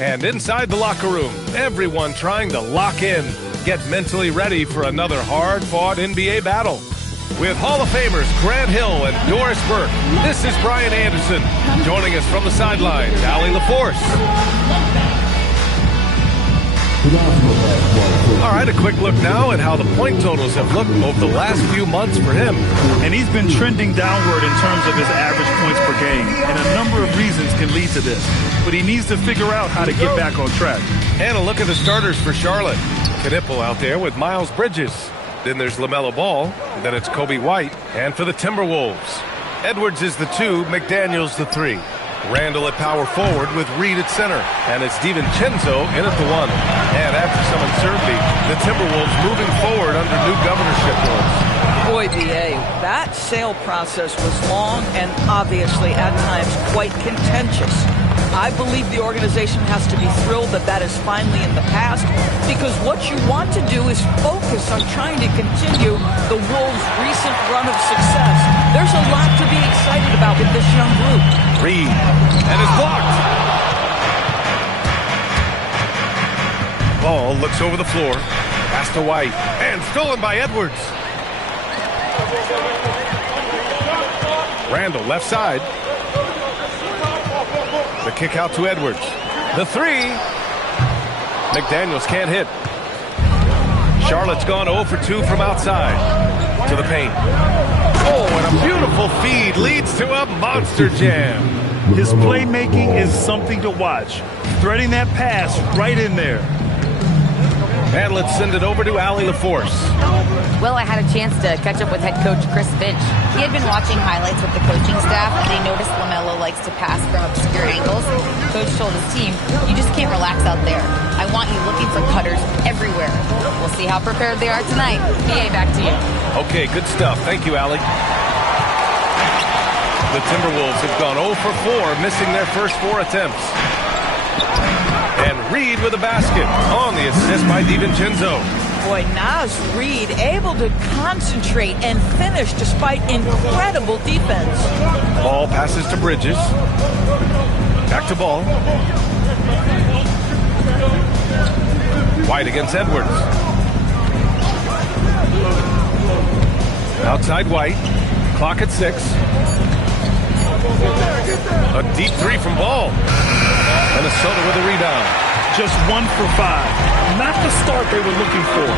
And inside the locker room, everyone trying to lock in, get mentally ready for another hard-fought NBA battle. With Hall of Famers Grant Hill and Doris Burke, this is Brian Anderson. Joining us from the sidelines, Allie LaForce. All right, a quick look now at how the point totals have looked over the last few months for him. And he's been trending downward in terms of his average points per game. And a number of reasons can lead to this. But he needs to figure out how to get back on track. And a look at the starters for Charlotte. Knipple out there with Miles Bridges. Then there's LaMelo Ball. Then it's Kobe White. And for the Timberwolves, Edwards is the 2, McDaniels the 3. Randall at power forward with Reed at center. And it's DiVincenzo in at the 1. And after some uncertainty, the Timberwolves moving forward under new governorship rules. Boy, B.A., that sale process was long and obviously at times quite contentious. I believe the organization has to be thrilled that that is finally in the past, because what you want to do is focus on trying to continue the Wolves' recent run of success. There's a lot to be excited about with this young group. Reed, and is blocked. Ball looks over the floor, pass to White, and stolen by Edwards. Randall left side. The kick out to Edwards. The 3. McDaniels can't hit. Charlotte's gone 0 for 2 from outside. To the paint. Oh, and a beautiful feed leads to a monster jam. His playmaking is something to watch. Threading that pass right in there. And let's send it over to Allie LaForce. Well, I had a chance to catch up with head coach Chris Finch. He had been watching highlights with the coaching staff, and he noticed LaMelo likes to pass from obscure angles. Coach told his team, you just can't relax out there. I want you looking for cutters everywhere. We'll see how prepared they are tonight. BA, back to you. Okay, good stuff. Thank you, Allie. The Timberwolves have gone 0 for 4, missing their first 4 attempts. And Reed with a basket on the assist by DiVincenzo. Boy, Naz Reed able to concentrate and finish despite incredible defense. Ball passes to Bridges. Back to Ball. White against Edwards. Outside White. Clock at 6. A deep 3 from Ball. Minnesota with a rebound. Just 1 for 5. Not the start they were looking for.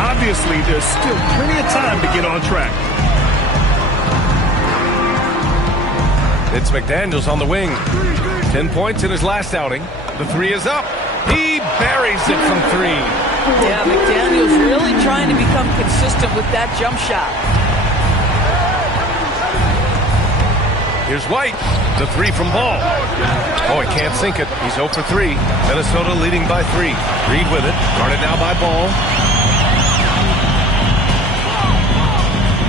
Obviously, there's still plenty of time to get on track. It's McDaniels on the wing. 10 points in his last outing. The 3 is up. He buries it from 3. Yeah, McDaniels really trying to become consistent with that jump shot. Here's White. The 3 from Ball. Oh, he can't sink it. He's 0 for 3. Minnesota leading by 3. Reed with it. Guarded now by Ball.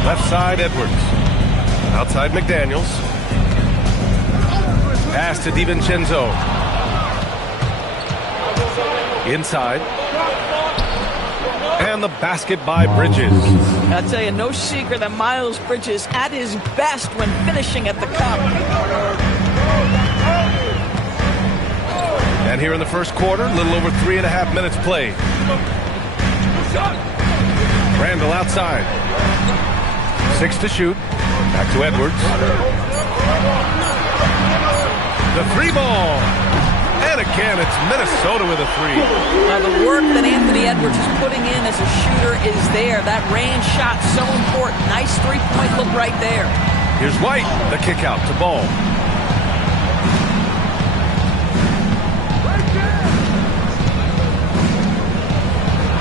Left side, Edwards. Outside, McDaniels. Pass to DiVincenzo. Inside. And the basket by Bridges. I'll tell you, no secret that Miles Bridges at his best when finishing at the cup. And here in the first quarter, a little over 3.5 minutes played. Randall outside. 6 to shoot. Back to Edwards. The 3 ball. And again, it's Minnesota with a 3. Now, the work that Anthony Edwards is putting in as a shooter is there. That range shot so important. Nice 3-point look right there. Here's White. The kick out to Ball.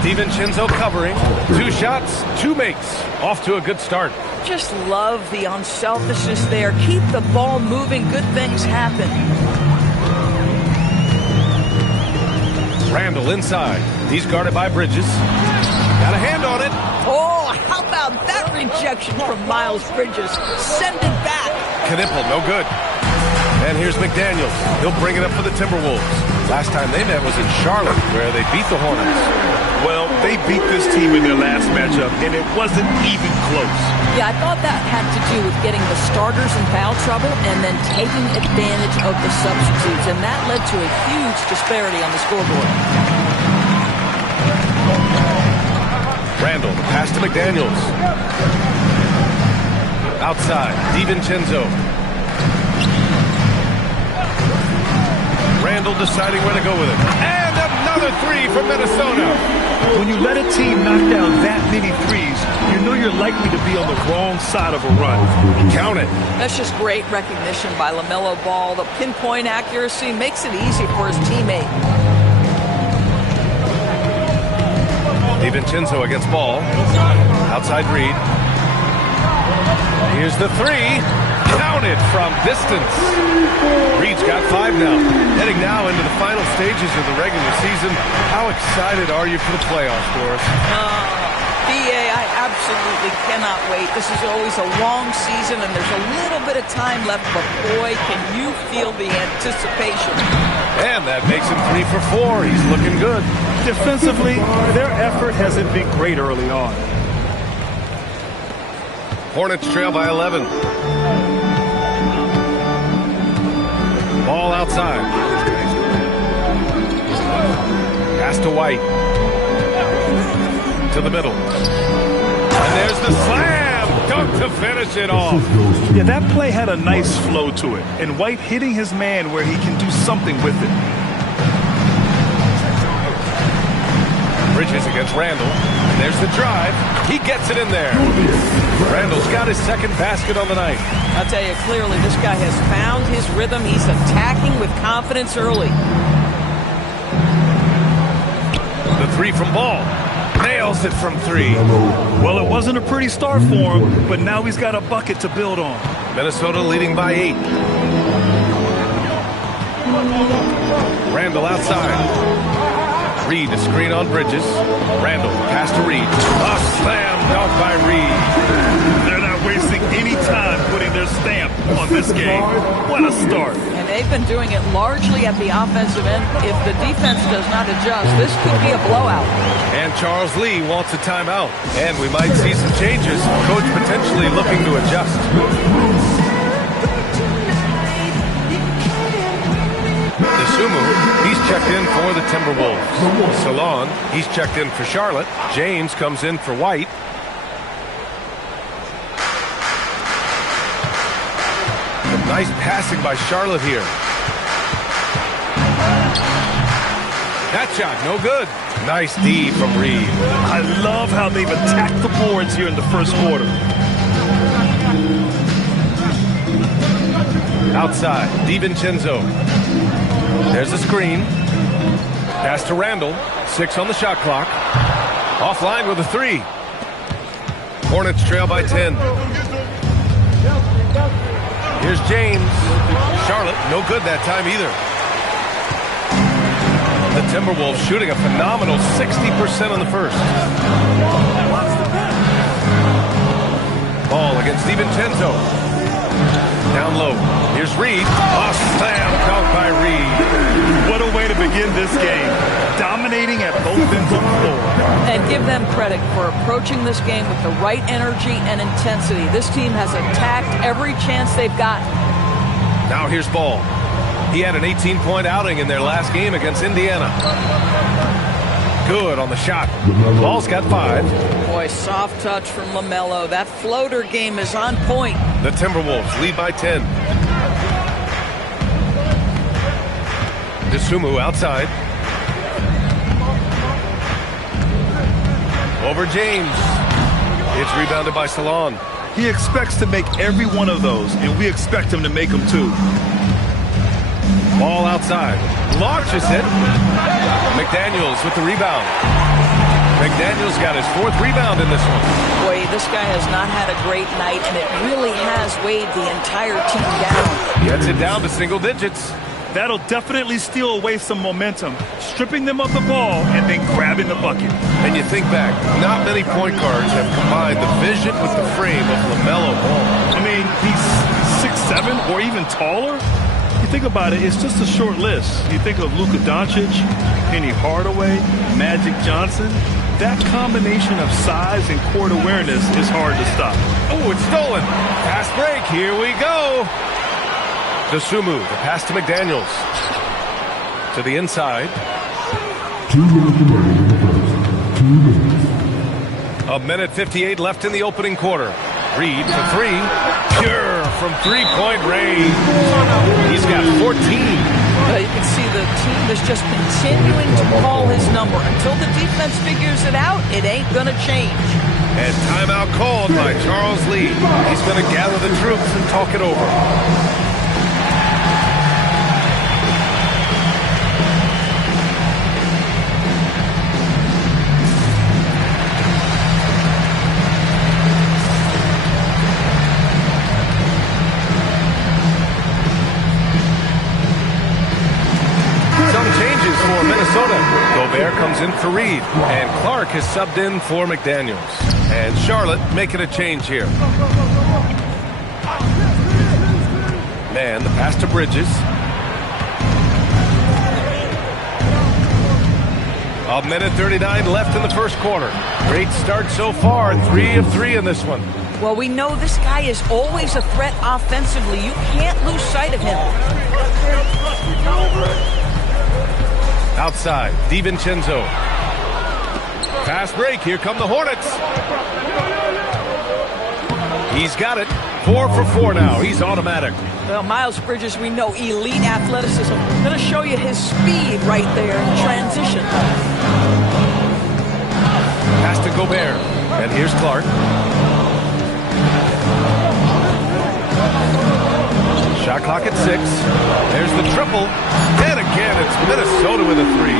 DiVincenzo covering. 2 shots, 2 makes. Off to a good start. Just love the unselfishness there. Keep the ball moving. Good things happen. Randall inside. He's guarded by Bridges. Got a hand on it. Oh, how about that rejection from Miles Bridges? Send it back. Knipple, no good. And here's McDaniels. He'll bring it up for the Timberwolves. Last time they met was in Charlotte, where they beat the Hornets. Well, they beat this team in their last matchup, and it wasn't even close. Yeah, I thought that had to do with getting the starters in foul trouble and then taking advantage of the substitutes, and that led to a huge disparity on the scoreboard. Randall, pass to McDaniels. Outside, DiVincenzo. Randall deciding where to go with it. And another three from Minnesota. When you let a team knock down that many threes, you know you're likely to be on the wrong side of a run. Count it. That's just great recognition by LaMelo Ball. The pinpoint accuracy makes it easy for his teammate. DiVincenzo against Ball. Outside Reed. Here's the three. Counted from distance. Reed's got 5 now. Heading now into the final stages of the regular season. How excited are you for the playoffs, Doris? BA, I absolutely cannot wait. This is always a long season, and there's a little bit of time left, but boy, can you feel the anticipation. And that makes him 3 for 4. He's looking good. Defensively, their effort hasn't been great early on. Hornets trail by 11. Ball outside. Pass to White. To the middle. And there's the slam! Dunk to finish it off. Yeah, that play had a nice flow to it. And White hitting his man where he can do something with it. Bridges against Randall. And there's the drive. He gets it in there. Randall's got his second basket on the night. I'll tell you, clearly this guy has found his rhythm. He's attacking with confidence early. The three from Ball. Nails it from 3. Well, it wasn't a pretty start for him, but now he's got a bucket to build on. Minnesota leading by 8. Randall outside. Reed, a screen on Bridges. Randall, pass to Reed. A slam dunk by Reed. They're not wasting any time putting their stamp on this game. What a start. And they've been doing it largely at the offensive end. If the defense does not adjust, this could be a blowout. And Charles Lee wants a timeout. And we might see some changes. Coach potentially looking to adjust. Sumu, he's checked in for the Timberwolves. Salon, he's checked in for Charlotte. James comes in for White. Some nice passing by Charlotte here. That shot, no good. Nice D from Reed. I love how they've attacked the boards here in the first quarter. Outside, DiVincenzo. There's a screen. Pass to Randall. 6 on the shot clock. Offline with a 3. Hornets trail by 10. Here's James. Charlotte, no good that time either. The Timberwolves shooting a phenomenal 60% on the first. Ball against DiVincenzo. Down low. Here's Reed. A slam dunk by Reed. What a way to begin this game. Dominating at both ends of the floor. And give them credit for approaching this game with the right energy and intensity. This team has attacked every chance they've gotten. Now here's Ball. He had an 18-point outing in their last game against Indiana. Good on the shot. Ball's got 5. Boy, soft touch from LaMelo. That floater game is on point. The Timberwolves lead by 10. Sumu outside. Over James. It's rebounded by Salon. He expects to make every one of those, and we expect him to make them too. Ball outside. Launches it. McDaniels with the rebound. McDaniels got his 4th rebound in this one. Boy, this guy has not had a great night, and it really has weighed the entire team down. Gets it down to single digits. That'll definitely steal away some momentum, stripping them of the ball and then grabbing the bucket. And you think back, not many point guards have combined the vision with the frame of LaMelo Ball. I mean, he's 6'7", or even taller. You Think about it, it's just a short list. You think of Luka Doncic, Penny Hardaway, Magic Johnson. That combination of size and court awareness is hard to stop. Oh, it's stolen. Pass break. Here we go. Dosunmu, the pass to McDaniels. To the inside. 2 minutes remaining in the first. 2 minutes. A minute 58 left in the opening quarter. Reed for three. Pure from three-point range. He's got 14. You can see the team is just continuing to call his number. Until the defense figures it out, it ain't going to change. And timeout called by Charles Lee. He's going to gather the troops and talk it over. For Minnesota. Gobert comes in for Reed, and Clark has subbed in for McDaniels. And Charlotte making a change here. Man, the pass to Bridges. A minute 39 left in the first quarter. Great start so far, 3 of 3 in this one. Well, we know this guy is always a threat offensively. You can't lose sight of him. Outside, DiVincenzo. Fast break, here come the Hornets. He's got it. 4 for 4 now, he's automatic. Well, Miles Bridges, we know, elite athleticism. Going to show you his speed right there in transition. Pass to Gobert, and here's Clark. Shot clock at 6. There's the triple. And again, it's Minnesota with a 3.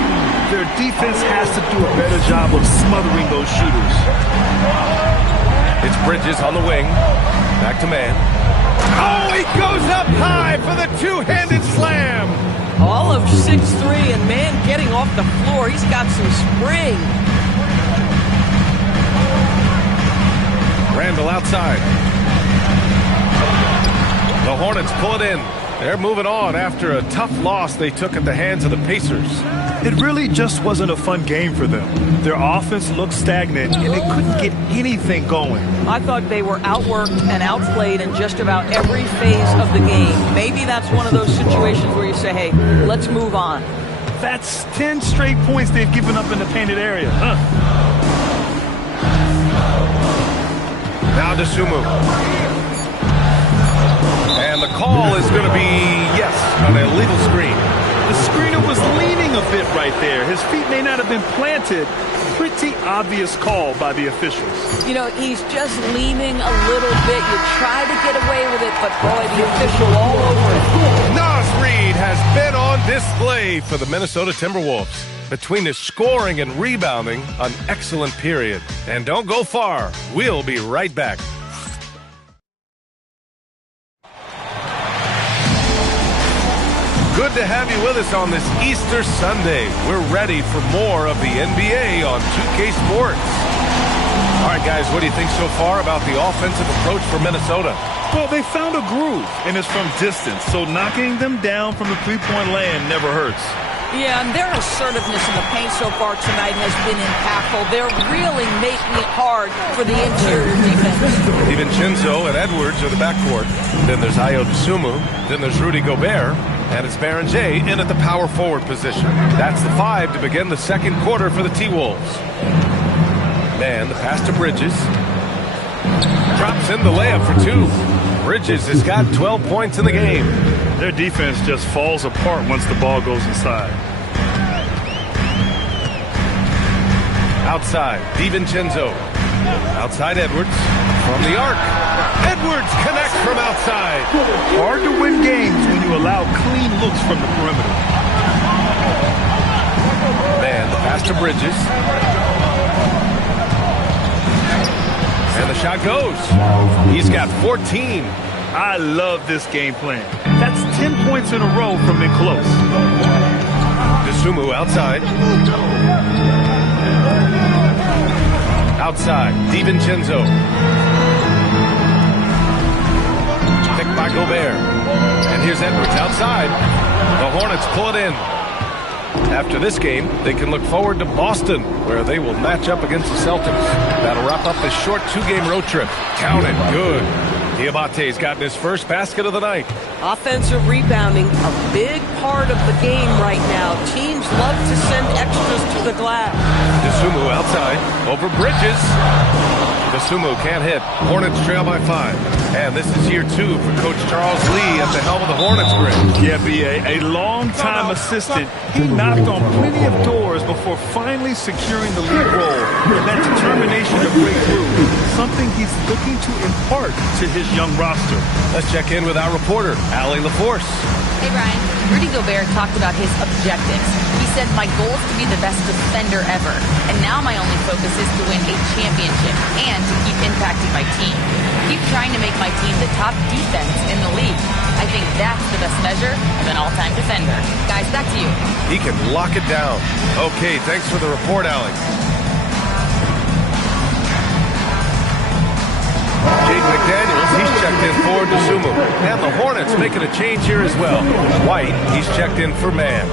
Their defense has to do a better job of smothering those shooters. It's Bridges on the wing. Back to man. Oh, he goes up high for the two-handed slam. All of 6'3", and man getting off the floor. He's got some spring. Randall outside. The Hornets pull it in. They're moving on after a tough loss they took at the hands of the Pacers. It really just wasn't a fun game for them. Their offense looked stagnant, and they couldn't get anything going. I thought they were outworked and outplayed in just about every phase of the game. Maybe that's one of those situations where you say, hey, let's move on. That's 10 straight points they've given up in the painted area. Now Dosunmu. And the call is going to be, yes, an illegal screen. The screener was leaning a bit right there. His feet may not have been planted. Pretty obvious call by the officials. You know, he's just leaning a little bit. You try to get away with it, but boy, the official all over it. Nas Reed has been on display for the Minnesota Timberwolves. Between his scoring and rebounding, an excellent period. And don't go far. We'll be right back. Good to have you with us on this Easter Sunday. We're ready for more of the NBA on 2K Sports. All right, guys, what do you think so far about the offensive approach for Minnesota? Well, they found a groove, and it's from distance, so knocking them down from the three-point land never hurts. Yeah, and their assertiveness in the paint so far tonight has been impactful. They're really making it hard for the interior defense. DiVincenzo and Edwards are the backcourt. Then there's Ayo Dosunmu. Then there's Rudy Gobert. And it's Berenger in at the power forward position. That's the 5 to begin the second quarter for the T-Wolves. Man, the pass to Bridges. Drops in the layup for 2. Bridges has got 12 points in the game. Their defense just falls apart once the ball goes inside. Outside, DiVincenzo. Outside Edwards. From the arc. Edwards connects from outside. Hard to win games when you allow clean looks from the perimeter. Man, the pass to Bridges. And the shot goes. He's got 14. I love this game plan. That's 10 points in a row from in close. Dosunmu outside. Outside, DiVincenzo. Picked by Gobert. And here's Here's Edwards outside. The Hornets pull it in. After this game, they can look forward to Boston, where they will match up against the Celtics. That'll wrap up this short 2-game road trip. Count it good. Diabate's gotten his first basket of the night. Offensive rebounding, a big part of the game right now. Teams love to send extras to the glass. Dosunmu outside, over Bridges. Dosunmu can't hit. Hornets trail by 5. And this is year 2 for Coach Charles Lee at the helm of the Hornets grid. Yeah, B.A., a long-time assistant. He knocked on plenty of doors before finally securing the lead role. And that determination to break through, something he's looking to impart to his young roster. Let's check in with our reporter, Allie LaForce. Hey, Ryan. Rudy Gobert talked about his objectives. He said, my goal is to be the best defender ever. And now my only focus is to win a championship and to keep impacting my team. Keep trying to make my team the top defense in the league. I think that's the best measure of an all-time defender. Guys, back to you. He can lock it down. Okay, thanks for the report, Allie. Jaden McDaniels, he's checked in for Dosunmu. And the Hornets making a change here as well. White, he's checked in for Mann.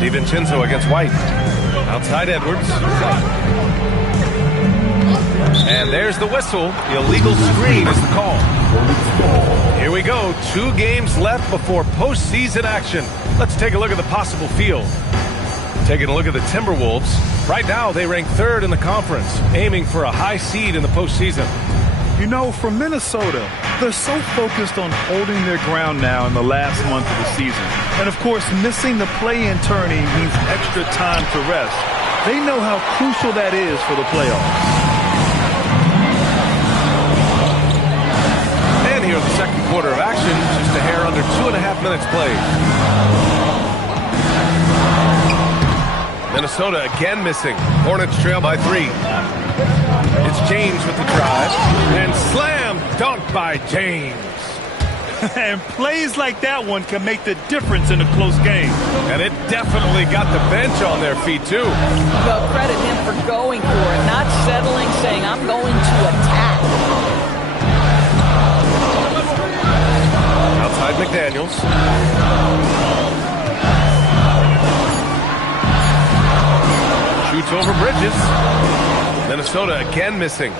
DiVincenzo against White. Outside Edwards. And there's the whistle. Illegal screen is the call. Here we go. 2 games left before postseason action. Let's take a look at the possible field. Taking a look at the Timberwolves. Right now, they rank 3rd in the conference, aiming for a high seed in the postseason. You know, for Minnesota, they're so focused on holding their ground now in the last month of the season. And, of course, missing the play-in tourney means extra time to rest. They know how crucial that is for the playoffs. And here in the second quarter of action, just a hair under 2.5 minutes played. Minnesota again missing. Hornets trail by 3. It's James with the drive. And slam dunk by James. And plays like that one can make the difference in a close game. And it definitely got the bench on their feet, too. Well, credit him for going for it, not settling, saying, I'm going to attack. Outside McDaniels. Shoots over Bridges. Minnesota again missing.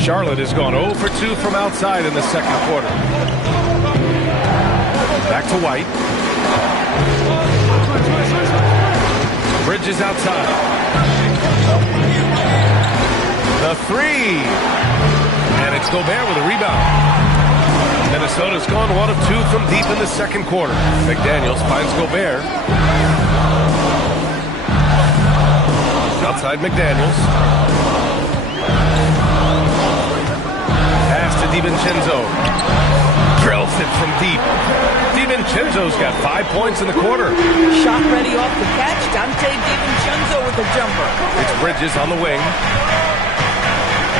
Charlotte has gone 0 for 2 from outside in the second quarter. Back to White. Bridges outside. The 3. And it's Gobert with a rebound. Minnesota's gone 1 of 2 from deep in the second quarter. McDaniels finds Gobert. Outside McDaniels. Pass to DiVincenzo. Drills it from deep. DiVincenzo's got 5 points in the quarter. Shot ready off the catch. Dante DiVincenzo with a jumper. It's Bridges on the wing.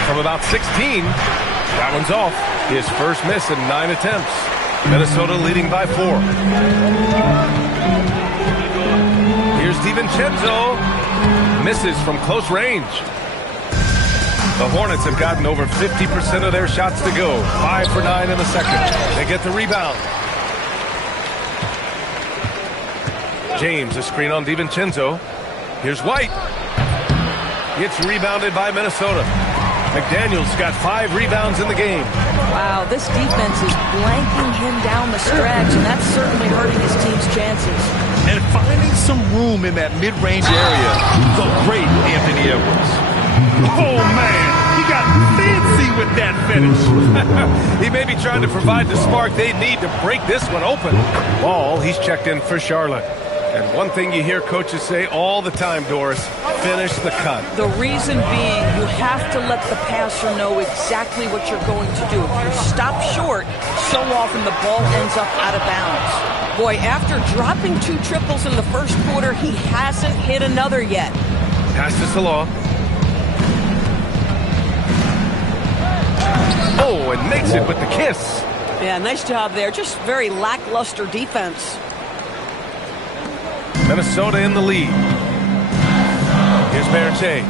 From about 16. That one's off. His first miss in 9 attempts. Minnesota leading by 4. Here's DiVincenzo. Misses from close range. The Hornets have gotten over 50% of their shots to go. 5 for 9 in the second. They get the rebound. James, a screen on DiVincenzo. Here's White. It's rebounded by Minnesota. McDaniels got 5 rebounds in the game. Wow, this defense is blanking him down the stretch, and that's certainly hurting his team's chances. And finding some room in that mid-range area, the great Anthony Edwards. Oh, man, he got fancy with that finish. He may be trying to provide the spark they need to break this one open. Ball, he's checked in for Charlotte. And one thing you hear coaches say all the time, Doris, finish the cut. The reason being, you have to let the passer know exactly what you're going to do. If you stop short, so often the ball ends up out of bounds. Boy, after dropping 2 triples in the first quarter, he hasn't hit another yet. Pass to Salah. Oh, and makes it with the kiss. Yeah, nice job there. Just very lackluster defense. Minnesota in the lead. Here's Berche.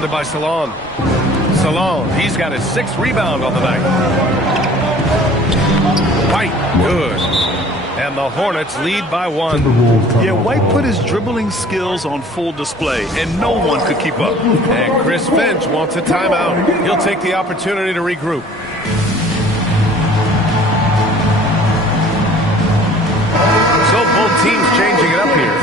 Rebounded by Salon. Salon, he's got his 6th rebound on the night. White, good. And the Hornets lead by 1. Yeah, White put his dribbling skills on full display, and no one could keep up. And Chris Finch wants a timeout. He'll take the opportunity to regroup. So both teams changing it up here.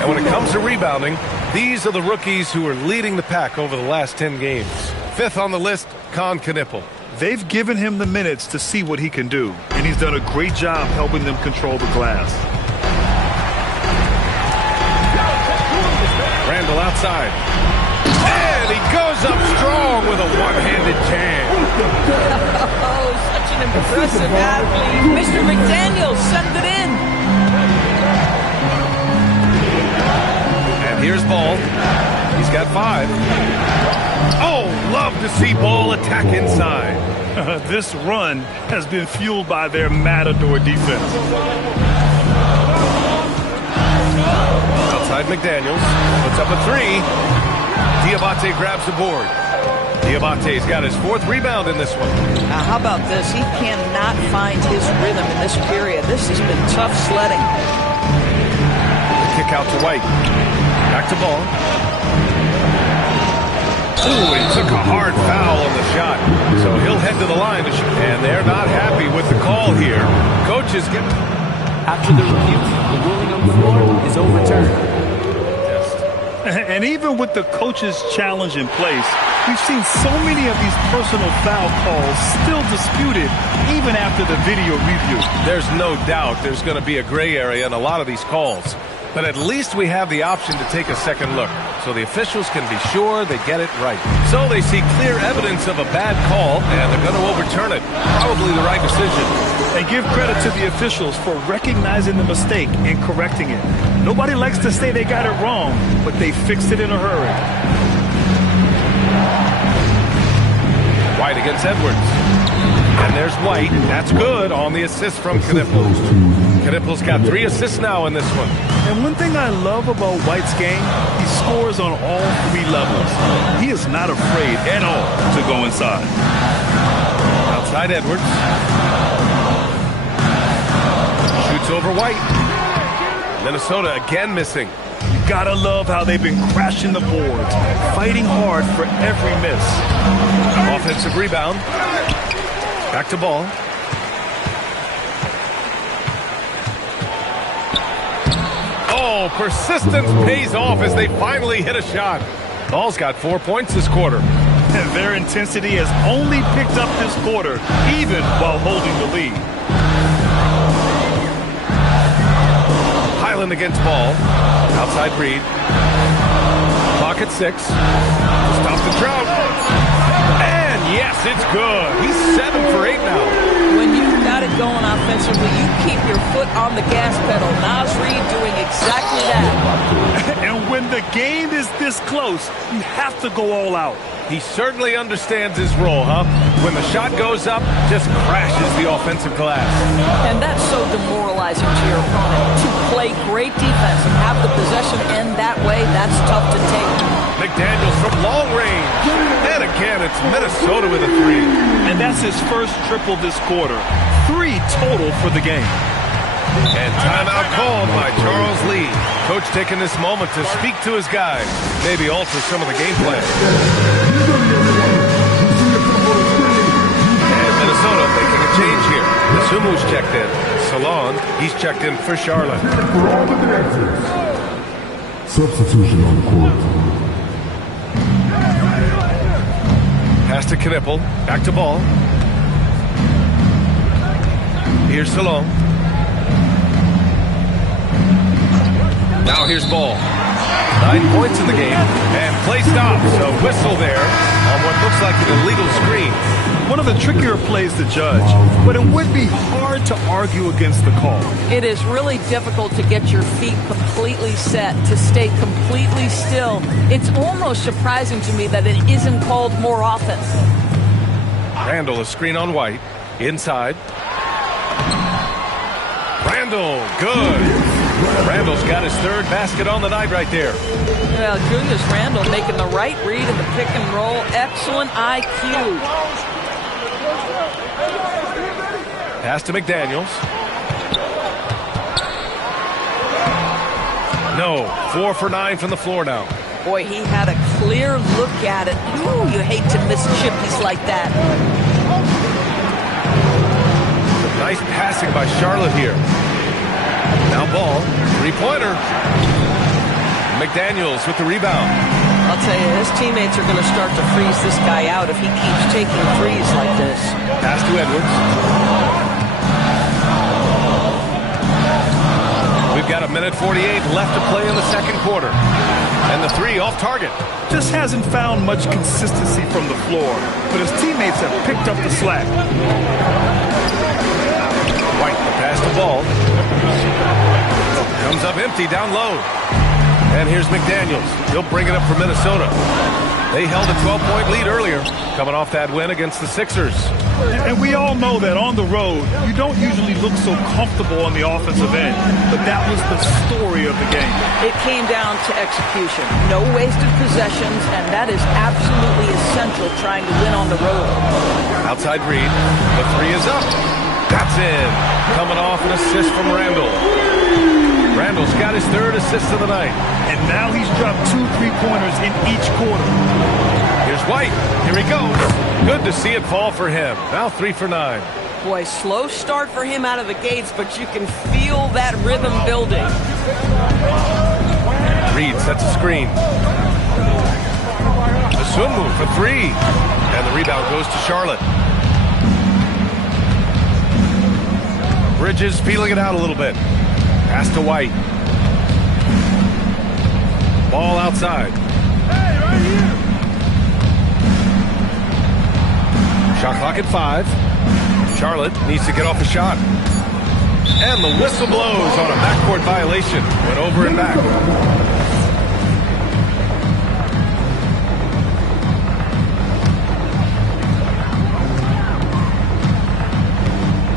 And when it comes to rebounding, these are the rookies who are leading the pack over the last 10 games. 5th on the list, Con Knipple. They've given him the minutes to see what he can do, and he's done a great job helping them control the glass. Randall outside. And he goes up strong with a one-handed jam. Oh, such an impressive athlete. Mr. McDaniels sent it in. And here's Ball. He's got 5. Oh, love to see Ball attack inside. This run has been fueled by their matador defense. Outside McDaniels. Puts up a 3. Diabate grabs the board. Diabate's got his 4th rebound in this one. Now, how about this? He cannot find his rhythm in this period. This has been tough sledding. Kick out to White. Back to Ball. Ooh, he took a hard foul on the shot. So he'll head to the line to shoot. And they're not happy with the call here. Coaches get... After the review, the ruling on the floor is overturned. And even with the coach's challenge in place, we've seen so many of these personal foul calls still disputed even after the video review. There's no doubt there's going to be a gray area in a lot of these calls. But at least we have the option to take a second look, so the officials can be sure they get it right. So they see clear evidence of a bad call, and they're going to overturn it. Probably the right decision. And give credit to the officials for recognizing the mistake and correcting it. Nobody likes to say they got it wrong, but they fixed it in a hurry. White against Edwards. And there's White. That's good on the assist from Knipple. Knipple's got 3 assists now in this one. And one thing I love about White's game, he scores on all 3 levels. He is not afraid at all to go inside. Outside Edwards. Shoots over White. Minnesota again missing. You gotta love how they've been crashing the boards, fighting hard for every miss. Offensive rebound. Back to Ball. Oh, persistence pays off as they finally hit a shot. Ball's got 4 points this quarter. And their intensity has only picked up this quarter, even while holding the lead. Highland against Ball. Outside Reed. Clock at 6. Stops the drought. And yes, it's good. He's 7 for 8 now. When you've got it going offensively, you keep your foot on the gas pedal. Naz Reid doing exactly that. And when the game is this close, you have to go all out. He certainly understands his role, huh? When the shot goes up, just crashes the offensive glass. And that's so demoralizing to your opponent. To play great defense and have the possession end that way, that's tough to take. McDaniels from long range. And again, it's Minnesota with a 3. And that's his first triple this quarter. 3 total for the game. And timeout called by Charles Lee. Coach taking this moment to speak to his guys. Maybe alter some of the game plan. And Minnesota making a change here. Sumu's checked in. Salon, he's checked in for Charlotte. For all the dancers. Substitution on the court. Pass to Knipple. Back to Ball. Here's Salon. Now here's Ball. 9 points in the game. And play stops. So whistle there on what looks like an illegal screen. One of the trickier plays to judge, but it would be hard to argue against the call. It is really difficult to get your feet completely set, to stay completely still. It's almost surprising to me that it isn't called more often. Randall, a screen on White. Inside. Randall, good. Randall's got his third basket on the night right there. Well, Julius Randall making the right read in the pick and roll. Excellent IQ. Pass to McDaniels. No, 4 for 9 from the floor now. Boy, he had a clear look at it. Ooh, you hate to miss chippies like that. Nice passing by Charlotte here. Now ball, three-pointer. McDaniels with the rebound. I'll tell you, his teammates are going to start to freeze this guy out if he keeps taking threes like this. Pass to Edwards. We've got 1:48 left to play in the second quarter. And the three off target. Just hasn't found much consistency from the floor, but his teammates have picked up the slack. White, the pass to Ball. Comes up empty down low. And here's McDaniels. He'll bring it up for Minnesota. They held a 12-point lead earlier, coming off that win against the Sixers. And we all know that on the road, you don't usually look so comfortable on the offensive end, but that was the story of the game. It came down to execution. No wasted possessions, and that is absolutely essential trying to win on the road. Outside Reed. The three is up. That's in. Coming off an assist from Randall. Randall's got his third assist of the night. And now he's dropped 2 3-pointers in each quarter. Here's White. Here he goes. Good to see it fall for him. Now 3 for 9. Boy, slow start for him out of the gates, but you can feel that rhythm building. Reed sets a screen. Asumu for 3. And the rebound goes to Charlotte. Bridges feeling it out a little bit. Pass to White. Ball outside. Shot clock at 5. Charlotte needs to get off a shot. And the whistle blows on a backcourt violation. Went over and back.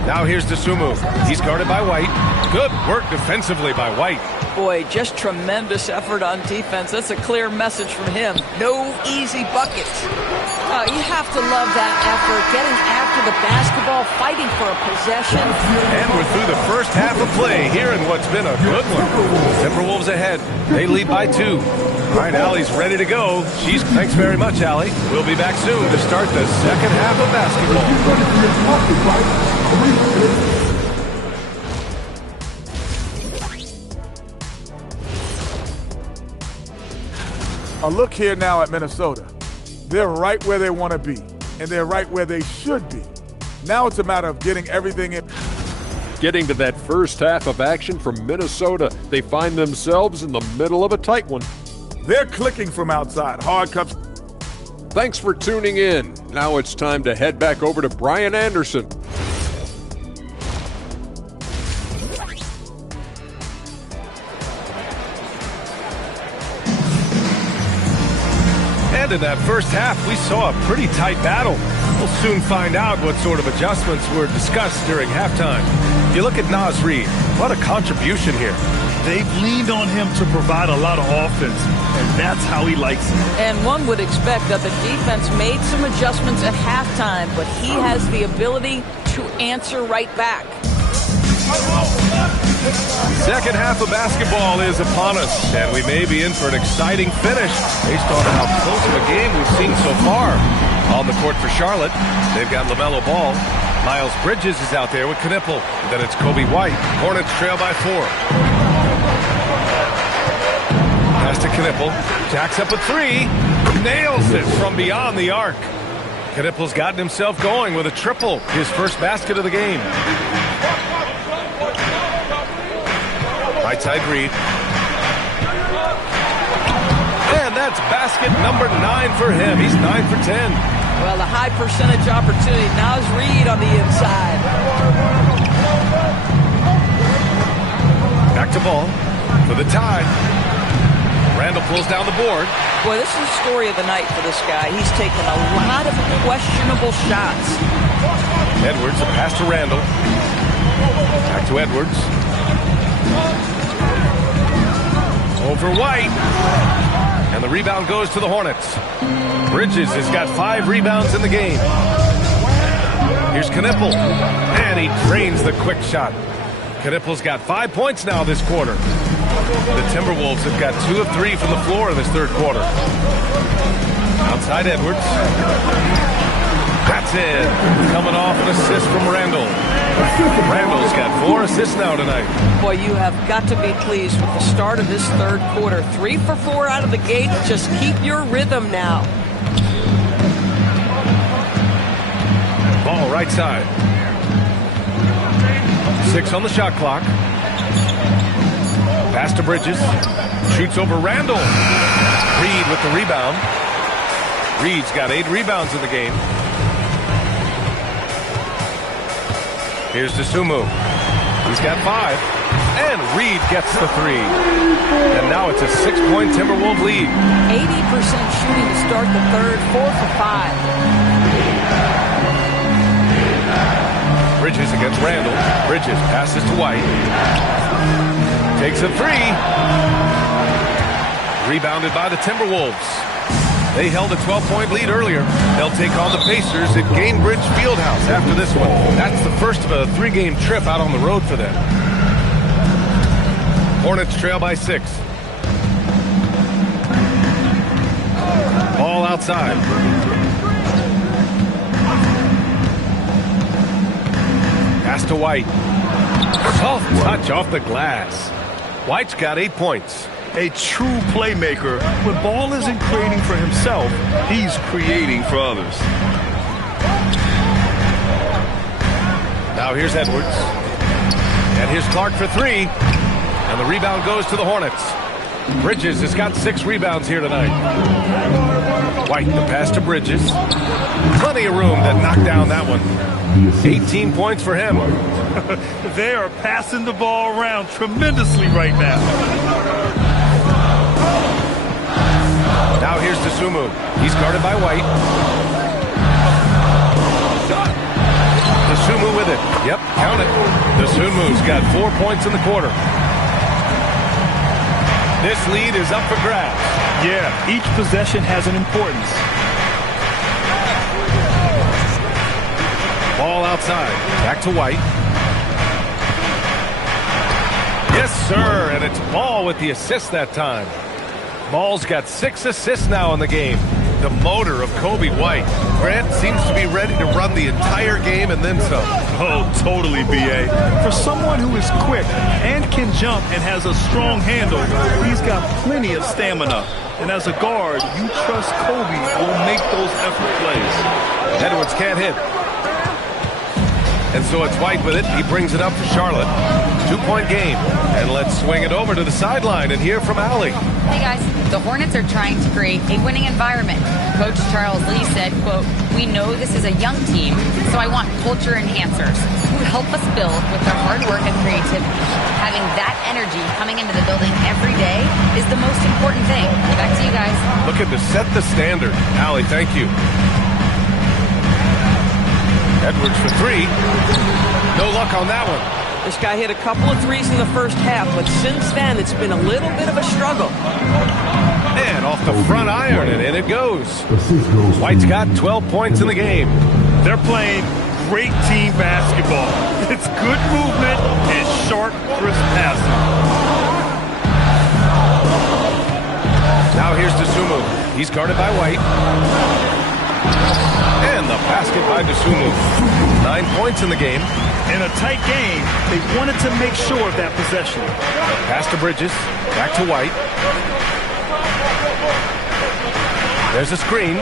Now here's Asumu. He's guarded by White. Good work defensively by White. Boy, just tremendous effort on defense. That's a clear message from him. No easy buckets. You have to love that effort, getting after the basketball, fighting for a possession. And we're through the first half of play here in what's been a good one. Timberwolves ahead. They lead by 2. All right, Allie's ready to go. Thanks very much, Allie. We'll be back soon to start the second half of basketball. A look here now at Minnesota. They're right where they want to be, and they're right where they should be. Now it's a matter of getting everything in. Getting to that first half of action from Minnesota, they find themselves in the middle of a tight one. They're clicking from outside. Hard cups. Thanks for tuning in. Now it's time to head back over to Brian Anderson. And in that first half, we saw a pretty tight battle. We'll soon find out what sort of adjustments were discussed during halftime. You look at Naz Reid, what a contribution here. They've leaned on him to provide a lot of offense, and that's how he likes it. And one would expect that the defense made some adjustments at halftime, but he has the ability to answer right back. Second half of basketball is upon us, and we may be in for an exciting finish based on how close of a game we've seen so far. On the court for Charlotte, they've got LaMelo Ball. Miles Bridges is out there with Knipple. Then it's Coby White. Hornets trail by 4. Pass to Knipple. Jacks up a 3. Nails it from beyond the arc. Knipple's gotten himself going with a triple. His first basket of the game. Right side Reed. And that's basket number 9 for him. He's 9 for 10. Well, the high percentage opportunity. Naz Reid on the inside. Back to Ball for the tie. Randall pulls down the board. Boy, this is the story of the night for this guy. He's taken a lot of questionable shots. Edwards, a pass to Randall. Back to Edwards. Over White. And the rebound goes to the Hornets. Bridges has got 5 rebounds in the game. Here's Knippel. And he drains the quick shot. Knippel's got 5 points now this quarter. The Timberwolves have got 2 of 3 from the floor in this third quarter. Outside Edwards. That's it. Coming off an assist from Randall. Randall's got 4 assists now tonight. Boy, you have got to be pleased with the start of this third quarter. 3 for 4 out of the gate. Just keep your rhythm now. Ball right side. 6 on the shot clock. Pass to Bridges. Shoots over Randall. Reed with the rebound. Reed's got 8 rebounds in the game. Here's Dosunmu. He's got 5. And Reed gets the 3. And now it's a 6-point Timberwolves lead. 80% shooting to start the third. 4 for 5. Bridges against Randall. Bridges passes to White. Takes a 3. Rebounded by the Timberwolves. They held a 12-point lead earlier. They'll take on the Pacers at Gainbridge Fieldhouse after this one. That's the first of a 3-game trip out on the road for them. Hornets trail by 6. Ball outside. Pass to White. Soft touch off the glass. White's got 8 points. A true playmaker. When Ball isn't creating for himself, he's creating for others. Now here's Edwards. And here's Clark for 3. And the rebound goes to the Hornets. Bridges has got 6 rebounds here tonight. White, the pass to Bridges. Plenty of room to knock down that one. 18 points for him. They are passing the ball around tremendously right now. Now here's Dosunmu. He's guarded by White. Dosunmu with it. Yep, count it. Dosunmu's got 4 points in the quarter. This lead is up for grabs. Yeah, each possession has an importance. Ball outside. Back to White. Yes, sir, and it's Ball with the assist that time. Ball's got 6 assists now in the game. The motor of Kobe White. Grant seems to be ready to run the entire game and then some. Oh, totally, B.A. For someone who is quick and can jump and has a strong handle, he's got plenty of stamina. And as a guard, you trust Kobe will make those effort plays. Edwards can't hit. And so it's White with it. He brings it up for Charlotte. 2-point game. And let's swing it over to the sideline and hear from Allie. Hey guys, the Hornets are trying to create a winning environment. Coach Charles Lee said, quote, "We know this is a young team, so I want culture enhancers who help us build with their hard work and creativity. Having that energy coming into the building every day is the most important thing." Back to you guys. Looking to set the standard. Allie, thank you. Edwards for 3. No luck on that one. This guy hit a couple of threes in the first half, but since then it's been a little bit of a struggle. And off the front iron, and in it goes. White's got 12 points in the game. They're playing great team basketball. It's good movement and sharp, crisp passing. Now here's Dosunmu. He's guarded by White. And the basket by Dosunmu. 9 points in the game. In a tight game, they wanted to make sure of that possession. Pass to Bridges. Back to White. There's a screen.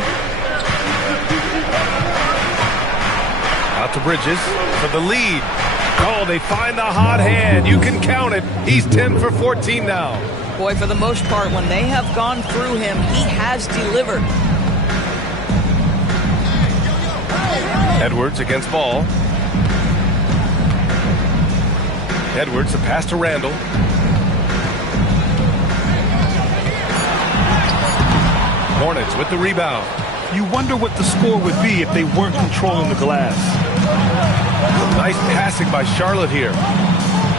Out to Bridges for the lead. Oh, they find the hot hand. You can count it. He's 10 for 14 now. Boy, for the most part, when they have gone through him, he has delivered. Edwards against Ball. Edwards, the pass to Randall. Hornets with the rebound. You wonder what the score would be if they weren't controlling the glass. Nice passing by Charlotte here.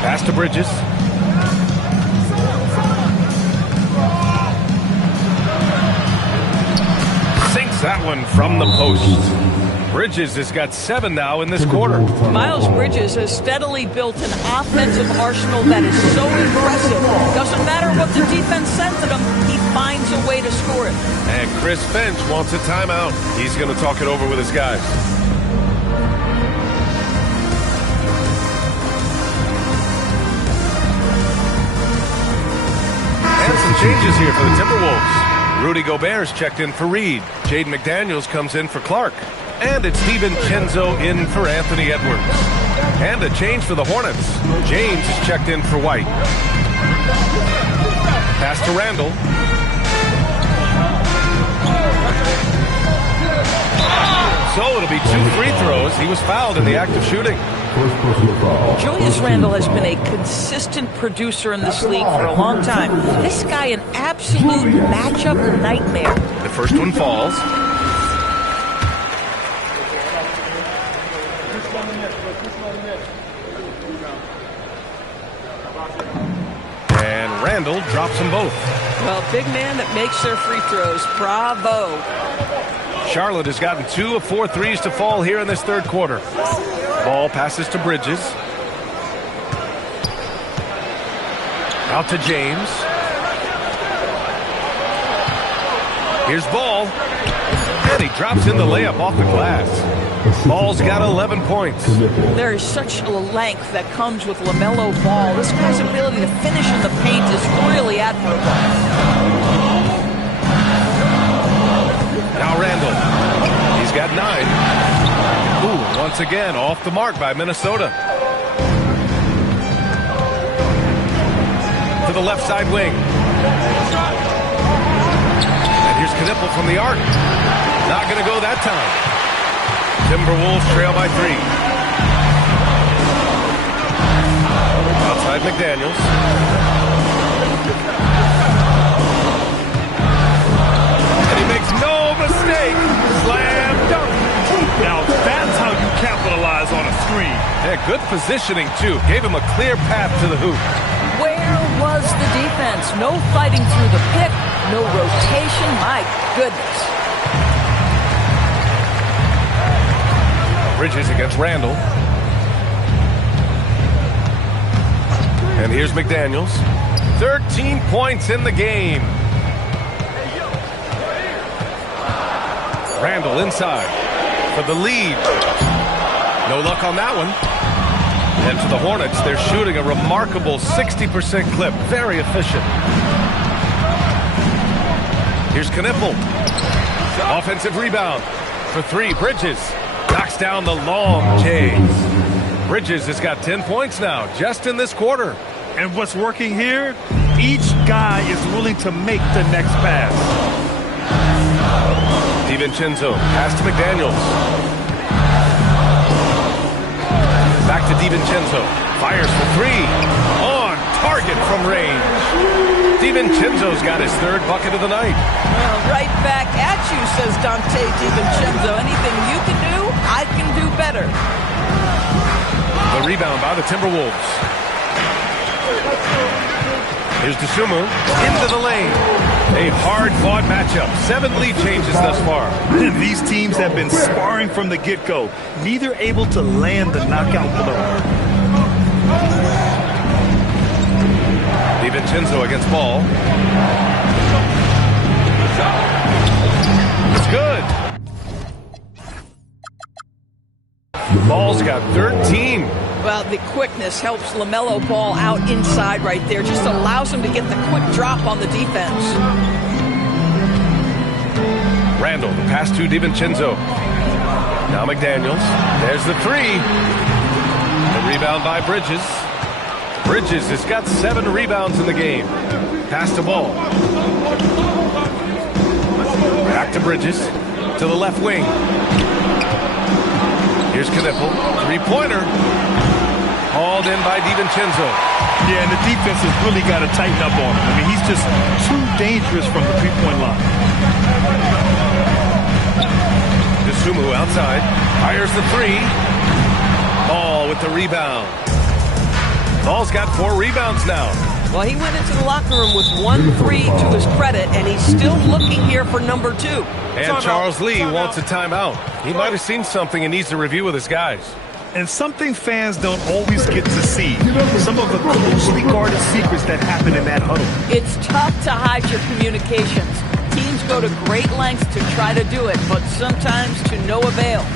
Pass to Bridges. Hits that one from the post. Bridges has got 7 now in this quarter. Miles Bridges has steadily built an offensive arsenal that is so impressive. Doesn't matter what the defense sends at him, he finds a way to score it. And Chris Finch wants a timeout. He's going to talk it over with his guys. And some changes here for the Timberwolves. Rudy Gobert's checked in for Reed. Jaden McDaniels comes in for Clark. And it's DiVincenzo in for Anthony Edwards. And a change for the Hornets. James is checked in for White. Pass to Randall. So it'll be 2 free throws. He was fouled in the act of shooting. Julius Randle has been a consistent producer in this league for a long time. This guy, an absolute matchup nightmare. The first one falls. And Randle drops them both. Well, big man that makes their free throws. Bravo. Charlotte has gotten 2 of 4 threes to fall here in this third quarter. Ball passes to Bridges. Out to James. Here's Ball. And he drops in the layup off the glass. Ball's got 11 points. There is such a length that comes with LaMelo Ball. This guy's ability to finish in the paint is really admirable. Now Randall. He's got 9. Ooh, once again, off the mark by Minnesota. To the left side wing. And here's Knipple from the arc. Not going to go that time. Timberwolves trail by 3. Outside McDaniels. And he makes no mistake. Slam dunk. Now that's how you capitalize on a screen. Yeah, good positioning, too. Gave him a clear path to the hoop. Where was the defense? No fighting through the pick, no rotation. My goodness. Bridges against Randall. And here's McDaniels. 13 points in the game. Randall inside for the lead. No luck on that one. And to the Hornets, they're shooting a remarkable 60% clip. Very efficient. Here's Knipple. Offensive rebound for 3. Bridges knocks down the long J. Bridges has got 10 points now, just in this quarter. And what's working here? Each guy is willing to make the next pass. DiVincenzo, pass to McDaniels. Back to DiVincenzo. Fires for 3. On target from range. DiVincenzo's got his 3rd bucket of the night. Well, right back at you, says Dante DiVincenzo. Anything you can do, I can do better. The rebound by the Timberwolves. Here's DeSumo into the lane. A hard-fought matchup. 7 lead changes thus far. These teams have been sparring from the get-go. Neither able to land the knockout blow. DiVincenzo against Ball. It's good. Ball's got 13. Well, the quickness helps LaMelo Ball out inside right there. Just allows him to get the quick drop on the defense. Randall, the pass to DiVincenzo. Now McDaniels. There's the 3. The rebound by Bridges. Bridges has got 7 rebounds in the game. Pass to Ball. Back to Bridges. To the left wing. Here's Knipple. 3-pointer. Hauled in by DiVincenzo. Yeah, and the defense has really got to tighten up on him. I mean, he's just too dangerous from the 3-point line. DeSumo outside. Fires the 3. Ball with the rebound. Ball's got 4 rebounds now. Well, he went into the locker room with 1-3 to his credit, and he's still looking here for number 2. And Charles Lee wants a timeout. He might have seen something and needs to review with his guys. And something fans don't always get to see. Some of the closely guarded secrets that happen in that huddle. It's tough to hide your communications. Teams go to great lengths to try to do it, but sometimes to no avail.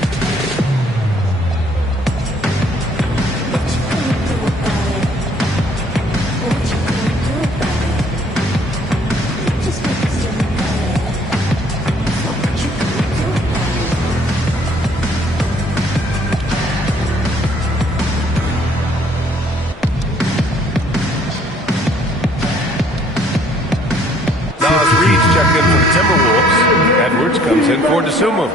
Checked in for the Timberwolves. Edwards comes in for DeSumo.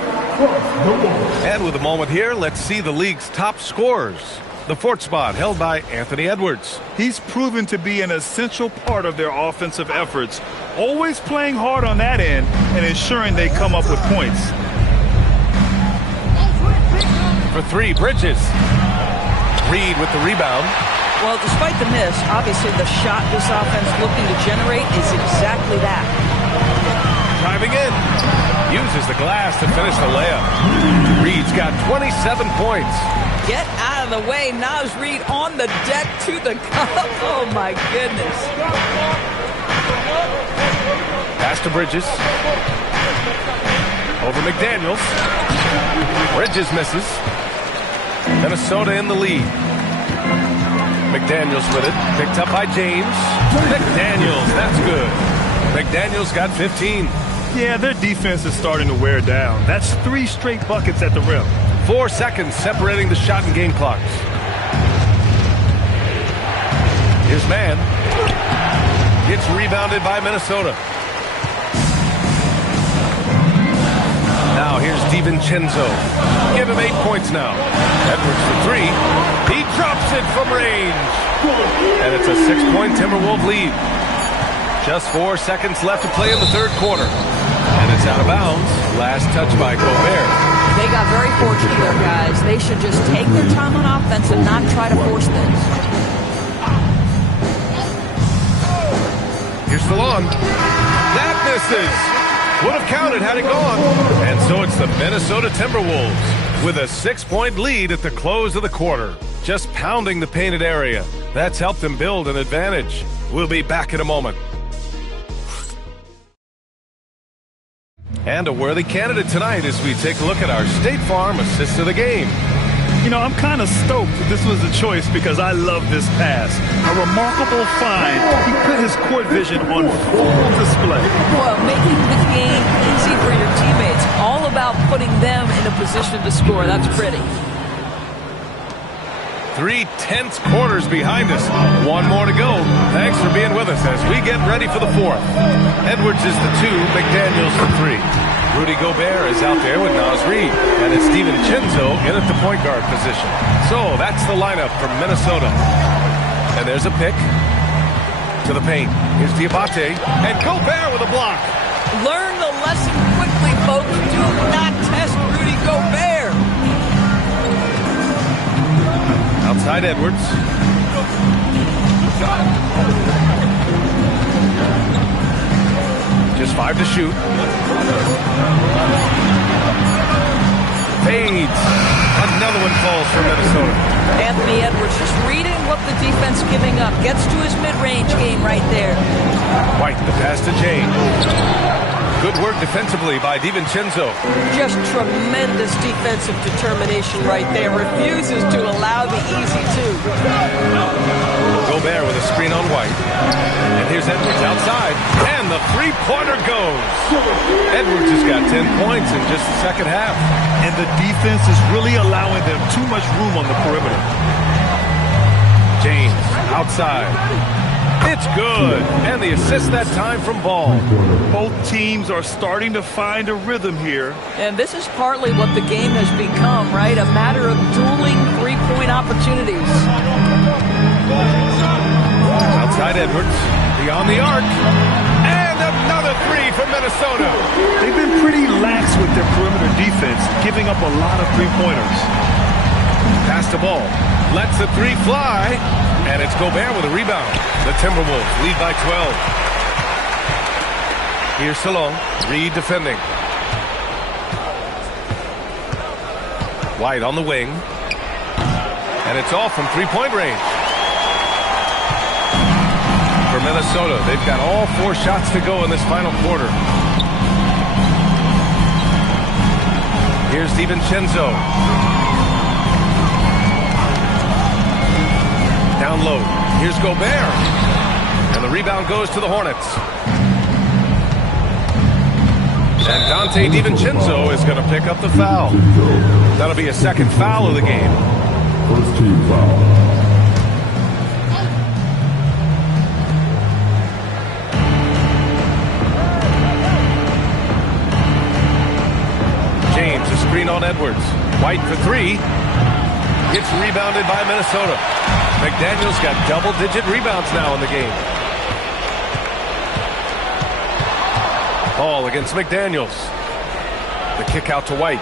And with a moment here, let's see the league's top scorers. The 4th spot held by Anthony Edwards. He's proven to be an essential part of their offensive efforts, always playing hard on that end and ensuring they come up with points. For 3, Bridges. Reed with the rebound. Well, despite the miss, obviously the shot this offense looking to generate is exactly that. Driving in. Uses the glass to finish the layup. Reed's got 27 points. Get out of the way. Naz Reid on the deck to the cup. Oh, my goodness. Pass to Bridges. Over McDaniels. Bridges misses. Minnesota in the lead. McDaniels with it. Picked up by James. McDaniels, that's good. McDaniels got 15. Yeah, their defense is starting to wear down. That's 3 straight buckets at the rim. 4 seconds separating the shot and game clocks. Here's man. It's rebounded by Minnesota. Now here's DiVincenzo. Give him 8 points now. Edwards for 3. He drops it from range. And it's a 6-point Timberwolves lead. Just 4 seconds left to play in the 3rd quarter. And it's out of bounds. Last touch by Gobert. They got very fortunate there, guys. They should just take their time on offense and not try to force things. Here's the lawn. That misses. Would have counted had it gone. And so it's the Minnesota Timberwolves with a 6-point lead at the close of the quarter. Just pounding the painted area. That's helped them build an advantage. We'll be back in a moment. And a worthy candidate tonight as we take a look at our State Farm assist of the game. You know, I'm kind of stoked that this was the choice because I love this pass. A remarkable find. He put his court vision on full display. Well, making the game easy for your teammates. All about putting them in a position to score. That's pretty. 3 tense quarters behind us. 1 more to go. Thanks for being with us as we get ready for the 4th. Edwards is the 2, McDaniels the 3. Rudy Gobert is out there with Naz Reid, and it's DiVincenzo in at the point guard position. So that's the lineup from Minnesota. And there's a pick to the paint. Here's Diabate, and Gobert with a block. Learn the lesson quickly, folks. Do not test Rudy Gobert. Outside Edwards. Just 5 to shoot. Fades. Another one falls for Minnesota. Anthony Edwards just reading what the defense giving up. Gets to his mid-range game right there. White, the pass to James. Good work defensively by DiVincenzo. Just tremendous defensive determination right there. Refuses to allow the easy 2. Gobert with a screen on White. And here's Edwards outside. And the 3-pointer goes. Edwards has got 10 points in just the second half. And the defense is really allowing them too much room on the perimeter. James outside. It's good. And the assist that time from Ball. Both teams are starting to find a rhythm here. And this is partly what the game has become, right? A matter of dueling 3-point opportunities. Outside Edwards. Beyond the arc. And another 3 from Minnesota. They've been pretty lax with their perimeter defense, giving up a lot of 3-pointers. Pass the ball. Lets the three fly. And it's Gobert with a rebound. The Timberwolves lead by 12. Here's Salong. Reed defending. White on the wing. And it's all from three-point range. For Minnesota, they've got all 4 shots to go in this final quarter. Here's DiVincenzo. Down low. Here's Gobert. And the rebound goes to the Hornets. And Dante DiVincenzo is going to pick up the foul. That'll be a second foul of the game. First team foul. James, a screen on Edwards. White for 3. Gets rebounded by Minnesota. McDaniel's got double-digit rebounds now in the game. Ball against McDaniels. The kick out to White.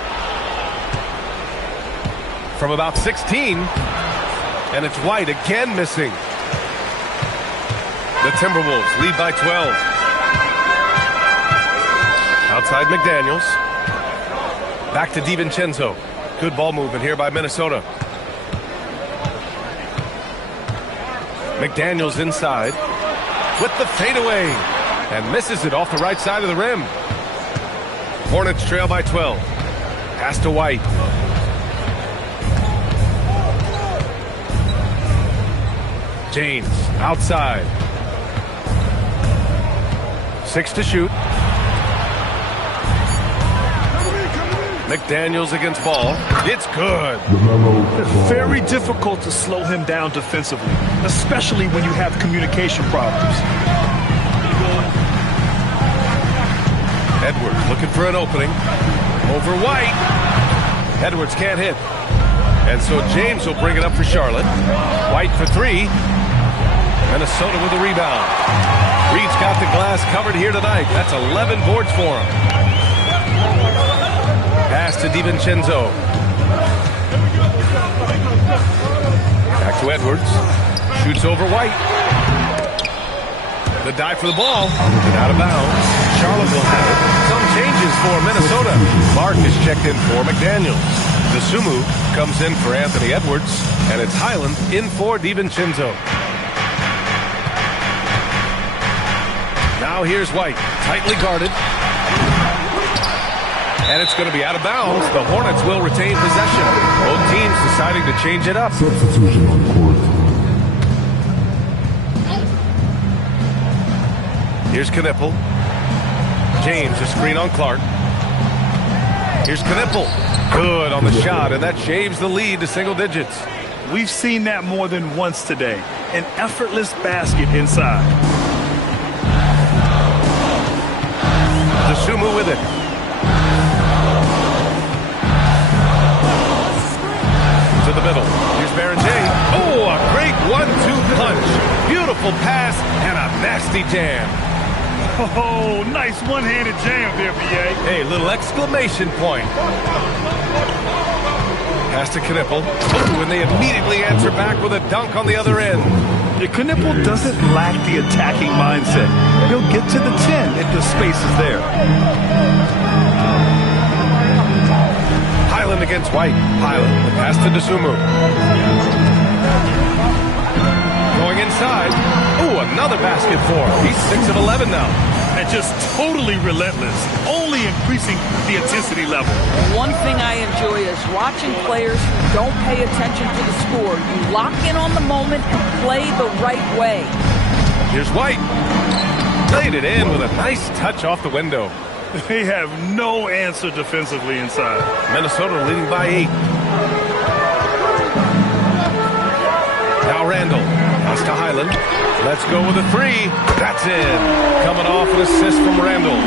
From about 16. And it's White again missing. The Timberwolves lead by 12. Outside McDaniels. Back to DiVincenzo. Good ball movement here by Minnesota. McDaniels inside with the fadeaway and misses it off the right side of the rim. Hornets trail by 12. Pass to White. James outside. 6 to shoot. McDaniels against Ball. It's good. Very difficult to slow him down defensively, especially when you have communication problems. Edwards looking for an opening. Over White. Edwards can't hit. And so James will bring it up for Charlotte. White for 3. Minnesota with a rebound. Reed's got the glass covered here tonight. That's 11 boards for him. Pass to DiVincenzo. Back to Edwards. Shoots over White. The dive for the ball. And out of bounds. Charlotte will have it. Some changes for Minnesota. Clark is checked in for McDaniels. DeSumo comes in for Anthony Edwards. And it's Highland in for DiVincenzo. Now here's White. Tightly guarded. And it's going to be out of bounds. The Hornets will retain possession. Both teams deciding to change it up. Substitution on court. Here's Knipple. James, a screen on Clark. Here's Knipple. Good on the shot, and that shaves the lead to single digits. We've seen that more than once today. An effortless basket inside. DeSumo with it. To the middle. Here's Baron J. Oh, a great 1-2 punch. Beautiful pass and a nasty jam. Oh, nice one-handed jam there, B.A. Hey, little exclamation point. Pass to Knipple. Oh, and they immediately answer back with a dunk on the other end. Knipple doesn't lack the attacking mindset. He'll get to the 10 if the space is there. Highland against White. Highland, the pass to DeSumo. Going inside. Oh, another basket for him. He's 6 of 11 now. And just totally relentless, only increasing the intensity level. One thing I enjoy is watching players who don't pay attention to the score. You lock in on the moment and play the right way. Here's White. Laid it in with a nice touch off the window. They have no answer defensively inside. Minnesota leading by 8. Now Randall. Pass to Highland. Let's go with a 3. That's in. Coming off an assist from Randall.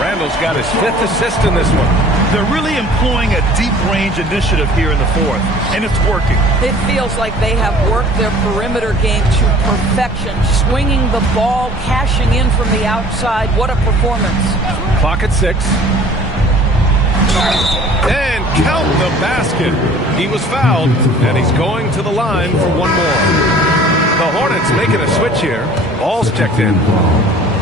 Randall's got his 5th assist in this one. They're really employing a deep range initiative here in the 4th, and it's working. It feels like they have worked their perimeter game to perfection, swinging the ball, cashing in from the outside. What a performance. Clock at 6. And count the basket. He was fouled, and he's going to the line for one more. The Hornets making a switch here. Ball's checked in.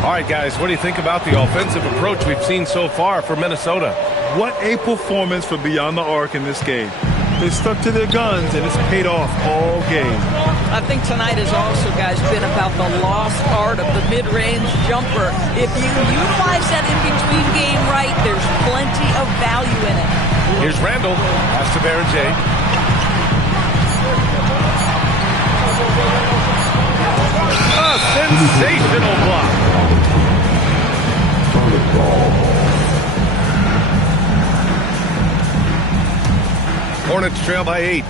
All right, guys, what do you think about the offensive approach we've seen so far for Minnesota? What a performance for beyond the arc in this game. They stuck to their guns, and it's paid off all game. I think tonight has also, guys, been about the lost art of the mid-range jumper. If you utilize that in-between game right, there's plenty of value in it. Here's Randall. Pass to Barrett-J. A sensational block. Hornets trail by 8.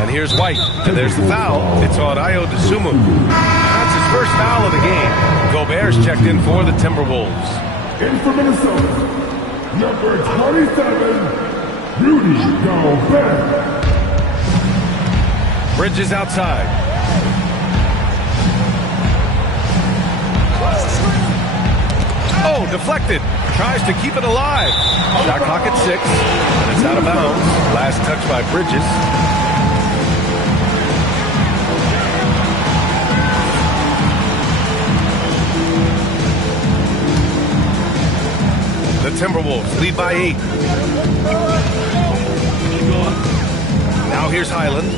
And here's White. And there's the foul. It's on Ayo Dosunmu. That's his first foul of the game. Gobert's checked in for the Timberwolves. In for Minnesota, number 27, Rudy Gobert. Bridges outside. Oh, deflected. Tries to keep it alive. Shot clock at 6. And it's out of bounds. Last touch by Bridges. The Timberwolves lead by 8. Now here's Highland.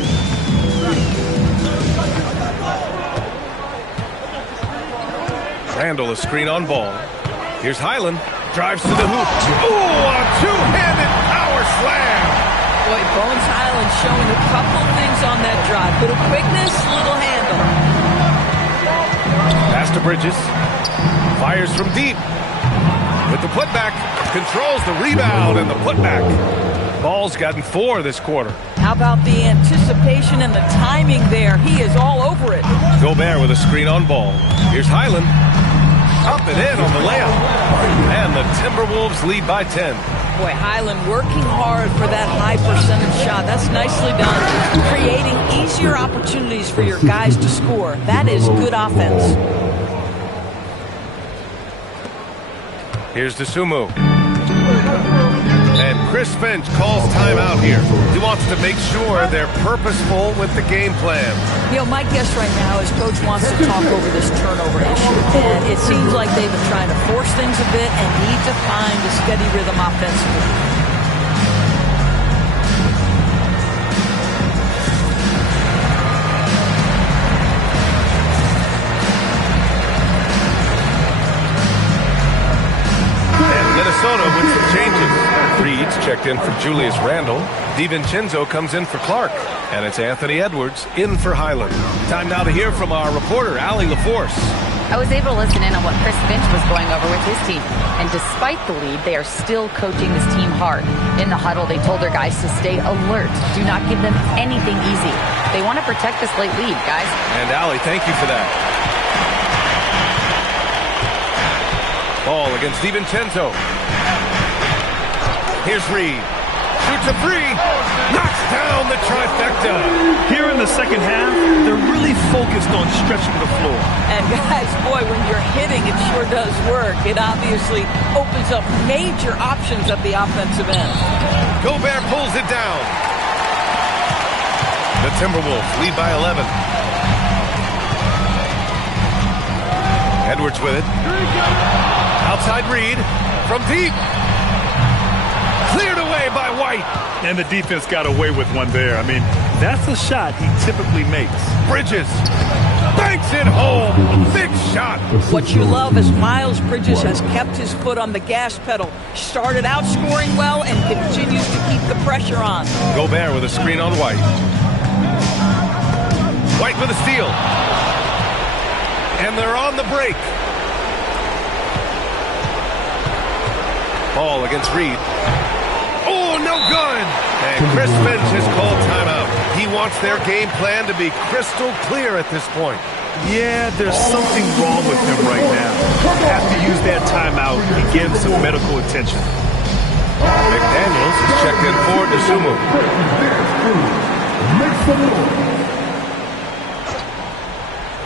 Randall a screen on ball. Here's Highland. Drives to the hoop. Ooh, a two-handed power slam. Boy, Bones Highland showing a couple things on that drive. Little quickness, little handle. Pass to Bridges. Fires from deep. With the putback. Controls the rebound and the putback. Ball's gotten 4 this quarter. How about the anticipation and the timing there? He is all over it. Gobert with a screen on ball. Here's Highland. Up and in on the layup. And the Timberwolves lead by 10. Boy, Highland working hard for that high percentage shot. That's nicely done. Creating easier opportunities for your guys to score. That is good offense. Here's Dosunmu. And Chris Finch calls timeout here. He wants to make sure they're purposeful with the game plan. You know, my guess right now is Coach wants to talk over this turnover issue. And it seems like they've been trying to force things a bit and need to find a steady rhythm offensively. Minnesota with some changes. Reed's checked in for Julius Randle. DiVincenzo comes in for Clark. And it's Anthony Edwards in for Highland. Time now to hear from our reporter, Allie LaForce. I was able to listen in on what Chris Finch was going over with his team. And despite the lead, they are still coaching this team hard. In the huddle, they told their guys to stay alert. Do not give them anything easy. They want to protect this late lead, guys. And Allie, thank you for that. Ball against DiVincenzo. Here's Reed. Shoots a three. Knocks down the trifecta. Here in the second half, they're really focused on stretching the floor. And guys, boy, when you're hitting, it sure does work. It obviously opens up major options at the offensive end. Gobert pulls it down. The Timberwolves lead by 11. Edwards with it. Outside Reed from deep. Cleared away by White. And the defense got away with one there. I mean, that's a shot he typically makes. Bridges banks it home. Big shot. What you love is Miles Bridges has kept his foot on the gas pedal. Started out scoring well and continues to keep the pressure on. Gobert with a screen on White. White with a steal. And they're on the break. Ball against Reed. Oh, no good. And Chris Finch has called timeout. He wants their game plan to be crystal clear at this point. Yeah, there's something wrong with him right now. Have to use that timeout and get him some medical attention. McDaniels is checked in for Dosunmu.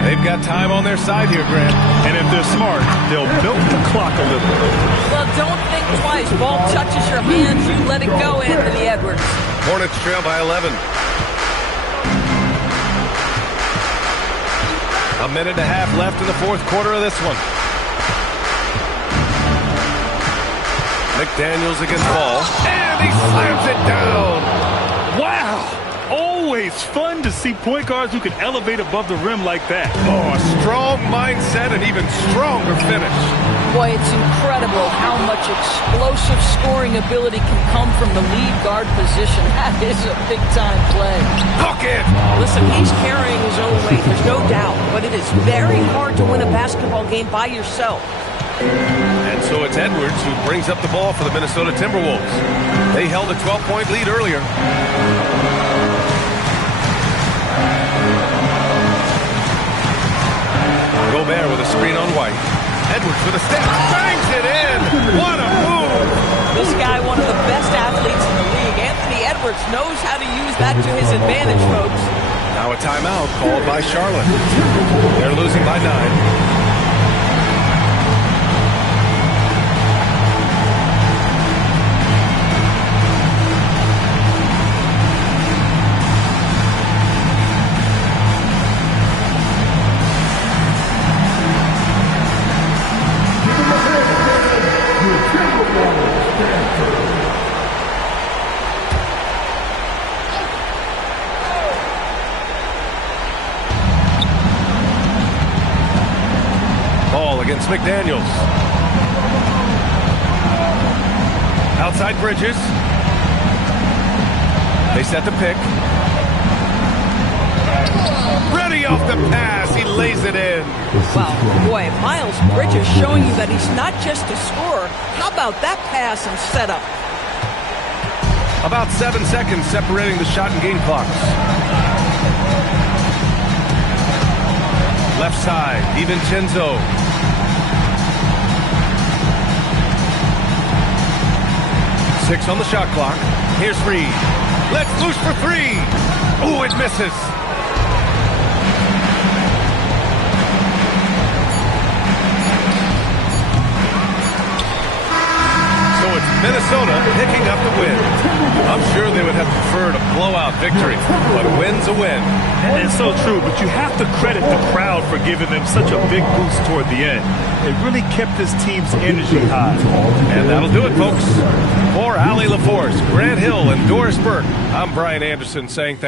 They've got time on their side here, Grant. And if they're smart, they'll milk the clock a little. Well, don't think twice. Ball touches your hands, you let it go, Anthony Edwards. Hornets trail by 11. A minute and a half left in the fourth quarter of this one. McDaniels against Ball, and he slams it down. Wow! Always fun to see point guards who can elevate above the rim like that. Oh, a strong mindset and even stronger finish. Boy, it's incredible how much explosive scoring ability can come from the lead guard position. That is a big-time play. Hook it! Listen, he's carrying his own weight, there's no doubt, but it is very hard to win a basketball game by yourself. And so it's Edwards who brings up the ball for the Minnesota Timberwolves. They held a 12-point lead earlier. Gobert with a screen on White. Edwards with a step, bangs it in. What a move! This guy, one of the best athletes in the league. Anthony Edwards knows how to use that to his advantage, folks. Now a timeout called by Charlotte. They're losing by 9. Against McDaniels. Outside Bridges. They set the pick. Ready off the pass. He lays it in. Wow, boy, Miles Bridges showing you that he's not just a scorer. How about that pass and setup? About 7 seconds separating the shot and game clocks. Left side, DiVincenzo. 6 on the shot clock. Here's Reed. Let's loose for 3. Oh, it misses. So it's Minnesota picking up the win. I'm sure they would have preferred a blowout victory, but a win's a win. And it's so true, but you have to credit the crowd for giving them such a big boost toward the end. It really kept this team's energy high. And that'll do it, folks. For Allie LaForce, Grant Hill, and Doris Burke, I'm Brian Anderson saying thank you.